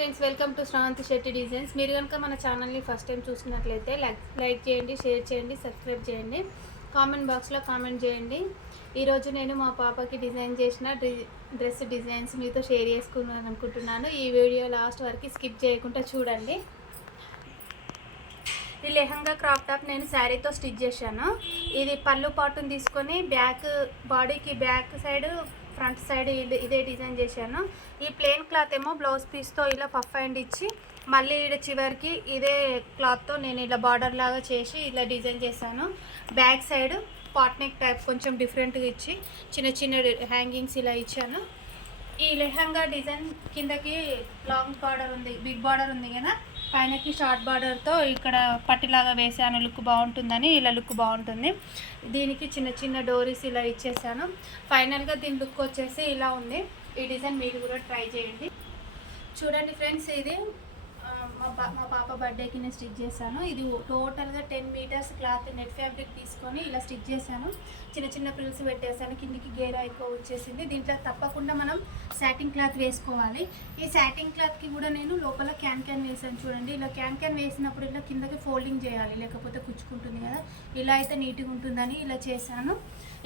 Friends, welcome to Sravanthi Shetty designs. మీరు కనుక మన ఛానల్ని ఫస్ట్ టైం చూసినట్లయితే లైక్ చేయండి, షేర్ చేయండి, సబ్స్క్రైబ్ చేయండి, కామెంట్ బాక్స్లో కామెంట్ చేయండి. ఈరోజు నేను మా పాపకి డిజైన్ చేసిన డ్రెస్ డిజైన్స్ మీతో షేర్ చేసుకున్నాను అనుకుంటున్నాను. ఈ వీడియో లాస్ట్ వరకు స్కిప్ చేయకుండా చూడండి. ఈ లెహంగా క్రాప్ టాప్ నేను శారీతో స్టిచ్ చేశాను. ఇది పళ్ళు పాటును తీసుకొని బాడీకి బ్యాక్ సైడ్ ఫ్రంట్ సైడ్ ఇదే డిజైన్ చేశాను. ఈ ప్లెయిన్ క్లాత్ ఏమో బ్లౌజ్ పీస్తో ఇలా పఫ్ హ్యాండ్ ఇచ్చి మళ్ళీ చివరికి ఇదే క్లాత్తో నేను ఇలా బార్డర్ లాగా చేసి ఇలా డిజైన్ చేశాను. Back side pot neck type కొంచెం డిఫరెంట్గా ఇచ్చి చిన్న చిన్న హ్యాంగింగ్స్ ఇలా ఇచ్చాను. ఈ లెహంగా డిజైన్ కిందకి లాంగ్ బార్డర్ ఉంది, బిగ్ బార్డర్ ఉంది కదా, పైనకి షార్ట్ బార్డర్తో ఇక్కడ పట్టిలాగా వేసాను. లుక్ బాగుంటుందని ఇలా లుక్ బాగుంటుంది. దీనికి చిన్న చిన్న డోరీస్ ఇలా ఇచ్చేసాను. ఫైనల్గా దీని లుక్ వచ్చేసి ఇలా ఉంది. ఈ డిజైన్ మీరు కూడా ట్రై చేయండి. చూడండి ఫ్రెండ్స్, ఇది మా పాప బర్త్డేకి నేను స్టిచ్ చేశాను. ఇది టోటల్గా 10 మీటర్స్ క్లాత్ నెట్ ఫ్యాబ్రిక్ తీసుకొని ఇలా స్టిచ్ చేశాను. చిన్న చిన్న ప్రిల్స్ పెట్టేసాను. కిందికి గేరా ఎక్కువ వచ్చేసింది. దీంట్లో తప్పకుండా మనం సాటిన్ క్లాత్ వేసుకోవాలి. ఈ సాటిన్ క్లాత్కి కూడా నేను లోపల క్యాన్ వేసాను. చూడండి, ఇలా క్యాన్ వేసినప్పుడు ఇలా కిందకి ఫోల్డింగ్ చేయాలి, లేకపోతే కుచ్చుకుంటుంది కదా. ఇలా అయితే నీట్గా ఉంటుందని ఇలా చేశాను.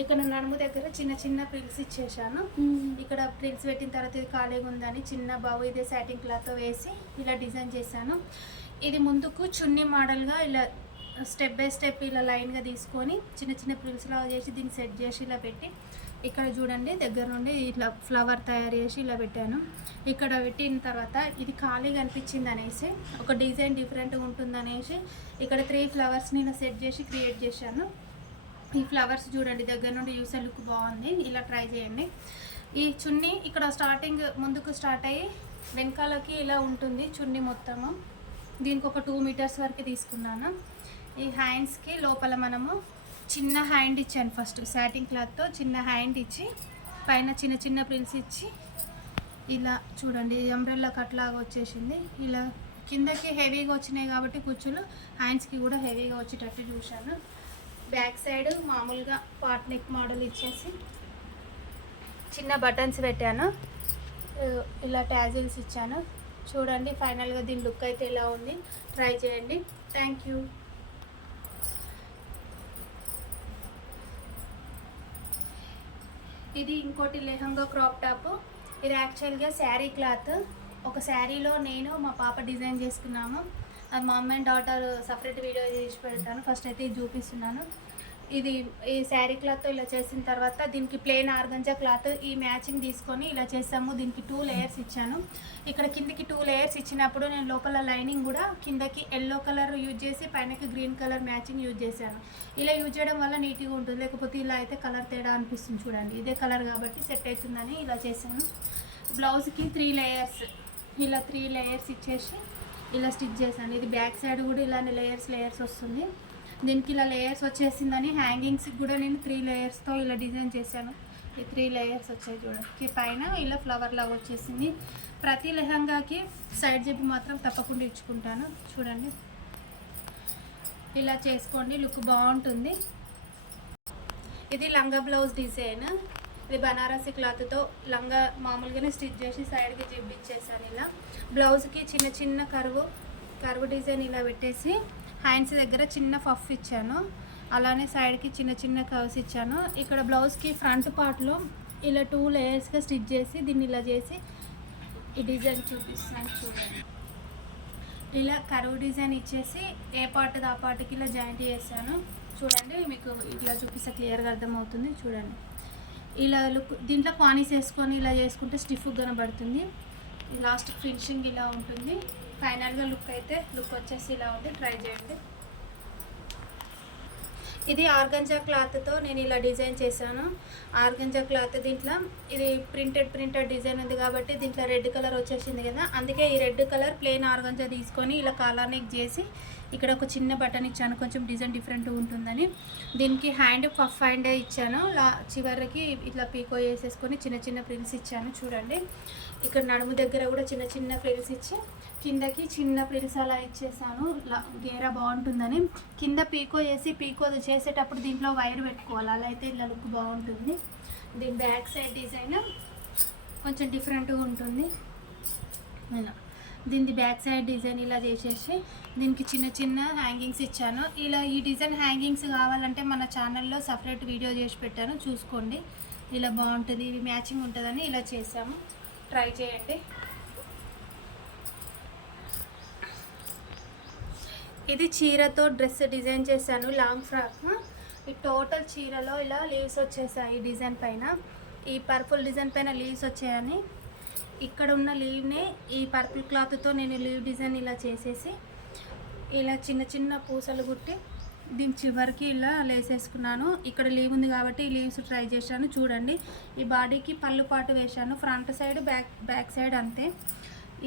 ఇక్కడ నడుము దగ్గర చిన్న చిన్న ప్రిల్స్ ఇచ్చేసాను. ఇక్కడ ప్రిల్స్ పెట్టిన తర్వాత ఇది ఖాళీగా ఉందని చిన్న బాబు ఇదే సాటిన్ క్లాత్తో వేసి ఇలా డిజైన్ చేశాను. ఇది ముందుకు చున్నీ మోడల్గా ఇలా స్టెప్ బై స్టెప్ ఇలా లైన్గా తీసుకొని చిన్న చిన్న ప్రిల్స్ లాగా చేసి దీన్ని సెట్ చేసి ఇలా పెట్టి ఇక్కడ చూడండి దగ్గర నుండి ఇట్లా ఫ్లవర్ తయారు చేసి ఇలా పెట్టాను. ఇక్కడ పెట్టిన తర్వాత ఇది ఖాళీగా అనిపించింది అనేసి ఒక డిజైన్ డిఫరెంట్గా ఉంటుందనేసి ఇక్కడ 3 ఫ్లవర్స్ని ఇలా సెట్ చేసి క్రియేట్ చేశాను. ఈ ఫ్లవర్స్ చూడండి దగ్గర నుండి చూసే లుక్ బాగుంది. ఇలా ట్రై చేయండి. ఈ చున్నీ ఇక్కడ స్టార్టింగ్ ముందుకు స్టార్ట్ అయ్యి వెనకాలకి ఇలా ఉంటుంది చున్నీ మొత్తము. దీనికి ఒక 2 మీటర్స్ వరకు తీసుకున్నాను. ఈ హ్యాండ్స్కి లోపల మనము చిన్న హ్యాండ్ ఇచ్చాను. ఫస్ట్ సాటిన్ క్లాత్తో చిన్న హ్యాండ్ ఇచ్చి పైన చిన్న చిన్న ప్రిల్స్ ఇచ్చి ఇలా చూడండి అంబ్రెల్లా కట్ లాగా వచ్చేసింది. ఇలా కిందకి హెవీగా వచ్చినాయి కాబట్టి కుచ్చులు హ్యాండ్స్కి కూడా హెవీగా వచ్చేటట్టు చూశాను. బ్యాక్ సైడ్ మామూలుగా పాట్ నెక్ మోడల్ ఇచ్చేసి చిన్న బటన్స్ పెట్టాను. ఇలా ట్యాజిల్స్ ఇచ్చాను. చూడండి ఫైనల్గా దీని లుక్ అయితే ఇలా ఉంది. ట్రై చేయండి. Thank you. ఇది ఇంకోటి లెహంగా క్రాప్ టాప్. ఇది యాక్చువల్గా శారీ క్లాత్. ఒక శారీలో నేను మా పాప డిజైన్ చేసుకున్నాము. అది మమ్ అండ్ డాటర్ సపరేట్ వీడియో చేసి పెడతాను. ఫస్ట్ అయితే ఇది చూపిస్తున్నాను. ఈ శారీ క్లాత్తో ఇలా చేసిన తర్వాత దీనికి ప్లెయిన్ ఆర్గంజా క్లాత్ ఈ మ్యాచింగ్ తీసుకొని ఇలా చేసాము. దీనికి 2 లేయర్స్ ఇచ్చాను. ఇక్కడ కిందికి 2 లేయర్స్ ఇచ్చినప్పుడు నేను లోపల లైనింగ్ కూడా కిందకి ఎల్లో కలర్ యూజ్ చేసి పైనకి గ్రీన్ కలర్ మ్యాచింగ్ యూజ్ చేశాను. ఇలా యూజ్ చేయడం వల్ల నీట్గా ఉంటుంది, లేకపోతే ఇలా అయితే కలర్ తేడా అనిపిస్తుంది. చూడండి ఇదే కలర్ కాబట్టి సెట్ అవుతుందని ఇలా చేశాను. బ్లౌజ్కి 3 లేయర్స్ ఇలా 3 లేయర్స్ ఇచ్చేసి ఇలా స్టిచ్ చేశాను. ఇది బ్యాక్ సైడ్ కూడా ఇలానే లేయర్స్ వస్తుంది. దీనికి ఇలా లేయర్స్ వచ్చేసిందని హ్యాంగింగ్స్కి కూడా నేను 3 లేయర్స్తో ఇలా డిజైన్ చేశాను. ఈ 3 లేయర్స్ వచ్చాయి చూడండి. పైన ఇలా ఫ్లవర్ లాగా వచ్చేసింది. ప్రతి లెహంగాకి సైడ్ జిప్ మాత్రం తప్పకుండా ఇచ్చుకుంటాను. చూడండి ఇలా చేసుకోండి, లుక్ బాగుంటుంది. ఇది లంగా బ్లౌజ్ డిజైన్. ఇది బనారసి క్లాత్తో లంగా మామూలుగానే స్టిచ్ చేసి సైడ్కి జిప్ ఇచ్చేసాను. ఇలా బ్లౌజ్కి చిన్న చిన్న కర్వ్ డిజైన్ ఇలా పెట్టేసి హ్యాండ్స్ దగ్గర చిన్న పఫ్ ఇచ్చాను. అలానే సైడ్కి చిన్న చిన్న కర్వ్స్ ఇచ్చాను. ఇక్కడ బ్లౌజ్కి ఫ్రంట్ పార్ట్లో ఇలా 2 లేయర్స్గా స్టిచ్ చేసి దీన్ని ఇలా చేసి ఈ డిజైన్ చూపిస్తాను. చూడండి ఇలా కర్వ్ డిజైన్ ఇచ్చేసి ఏ పార్ట్ ఆ పార్ట్కి ఇలా జాయింట్ చేశాను. చూడండి మీకు ఇట్లా చూపిస్తే క్లియర్గా అర్థమవుతుంది. చూడండి ఇలా లుక్. దీంట్లో పానీస్ వేసుకొని ఇలా చేసుకుంటే స్టిఫ్గా కనబడుతుంది. లాస్ట్ ఫినిషింగ్ ఇలా ఉంటుంది. ఫైనల్గా లుక్ వచ్చేసి ఇలా ఉంది. ట్రై చేయండి. ఇది ఆర్గంజా క్లాత్తో నేను ఇలా డిజైన్ చేశాను. ఆర్గంజా క్లాత్ దీంట్లో ఇది ప్రింటెడ్ డిజైన్ ఉంది కాబట్టి దీంట్లో రెడ్ కలర్ వచ్చేసింది కదా, అందుకే ఈ రెడ్ కలర్ ప్లెయిన్ ఆర్గంజా తీసుకొని ఇలా కాలర్ నెక్ చేసి ఇక్కడ ఒక చిన్న బటన్ ఇచ్చాను, కొంచెం డిజైన్ డిఫరెంట్గా ఉంటుందని. దీనికి హ్యాండ్ పఫ్ హ్యాండ్ ఇచ్చాను. చివరికి ఇట్లా పీకో వేసేసుకొని చిన్న చిన్న ప్రిల్స్ ఇచ్చాను. చూడండి ఇక్కడ నడుము దగ్గర కూడా చిన్న చిన్న ప్రిల్స్ ఇచ్చి కిందకి చిన్న ప్రిల్స్ అలా ఇచ్చేసాను. గేరా బాగుంటుందని కింద పీకో చేసేటప్పుడు దీంట్లో వైర్ పెట్టుకోవాలి. అలా అయితే ఇలా లుక్ బాగుంటుంది. దీని బ్యాక్ సైడ్ డిజైన్ కొంచెం డిఫరెంట్గా ఉంటుంది. ఇలా దీనికి బ్యాక్ సైడ్ డిజైన్ ఇలా చేసేసి దీనికి చిన్న చిన్న హ్యాంగింగ్స్ ఇచ్చాను. ఇలా ఈ డిజైన్ హ్యాంగింగ్స్ కావాలంటే మన ఛానల్లో సపరేట్ వీడియో చేసి పెట్టాను, చూసుకోండి. ఇలా బాగుంటుంది, ఇవి మ్యాచింగ్ ఉంటుందని ఇలా చేసాము, ట్రై చేయండి. ఇది చీరతో డ్రెస్ డిజైన్ చేశాను, లాంగ్ ఫ్రాక్. ఈ టోటల్ చీరలో ఇలా లీవ్స్ వచ్చేసాయి డిజైన్ పైన. ఈ పర్పుల్ డిజైన్ పైన లీవ్స్ వచ్చాయని ఇక్కడ ఉన్న లీవ్నే ఈ పర్పుల్ క్లాత్తో నేను లీవ్ డిజైన్ ఇలా చేసేసి ఇలా చిన్న చిన్న పూసలు కుట్టి దీని చివరికి ఇలా లేసేసుకున్నాను. ఇక్కడ లీవ్ ఉంది కాబట్టి ఈ లీవ్స్ ట్రై చేశాను, చూడండి. ఈ బాడీకి పళ్ళు పాటు వేశాను, ఫ్రంట్ సైడ్ బ్యాక్ సైడ్ అంతే.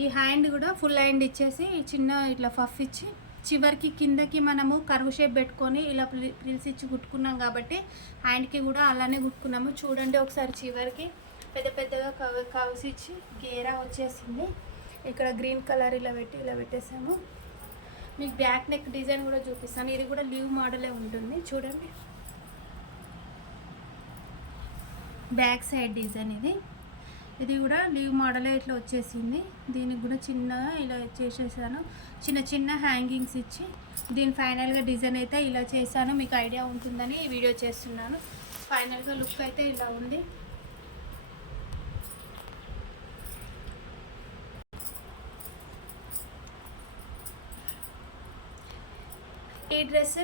ఈ హ్యాండ్ కూడా ఫుల్ హ్యాండ్ ఇచ్చేసి చిన్న ఇట్లా పఫ్ ఇచ్చి చివరికి కిందకి మనము కర్వ్ షేప్ పెట్టుకొని ఇలా ప్రిల్స్ ఇచ్చి కుట్టుకున్నాం కాబట్టి హ్యాండ్కి కూడా అలానే కుట్టుకున్నాము. చూడండి ఒకసారి, చివరికి పెద్ద పెద్దగా కవ్స్ ఇచ్చి గేరా వచ్చేసింది. ఇక్కడ గ్రీన్ కలర్ ఇలా పెట్టేసాము. మీకు బ్యాక్ నెక్ డిజైన్ కూడా చూపిస్తాను. ఇది కూడా లీవ్ మోడలే ఉంటుంది, చూడండి. బ్యాక్ సైడ్ డిజైన్ ఇది కూడా లీవ్ మోడలే ఇట్లా వచ్చేసింది. దీనికి కూడా చిన్నగా ఇలా చేసేసాను, చిన్న చిన్న హ్యాంగింగ్స్ ఇచ్చి దీని ఫైనల్గా డిజైన్ అయితే ఇలా చేశాను. మీకు ఐడియా ఉంటుందని ఈ వీడియో చేస్తున్నాను. ఫైనల్గా లుక్ అయితే ఇలా ఉంది. ఈ డ్రెస్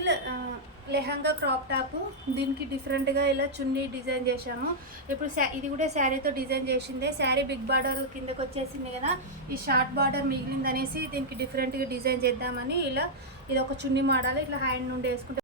లెహంగా క్రాప్ టాప్, దీనికి డిఫరెంట్గా ఇలా చున్నీ డిజైన్ చేశాము. ఇప్పుడు ఇది కూడా శారీతో డిజైన్ చేసిందే. శారీ బిగ్ బార్డర్ కిందకి వచ్చేసింది కదా, ఈ షార్ట్ బార్డర్ మిగిలిందనేసి దీనికి డిఫరెంట్గా డిజైన్ చేద్దామని ఇలా ఇది ఒక చున్నీ మోడల్ ఇట్లా హ్యాండ్ నుండి వేసుకుంటే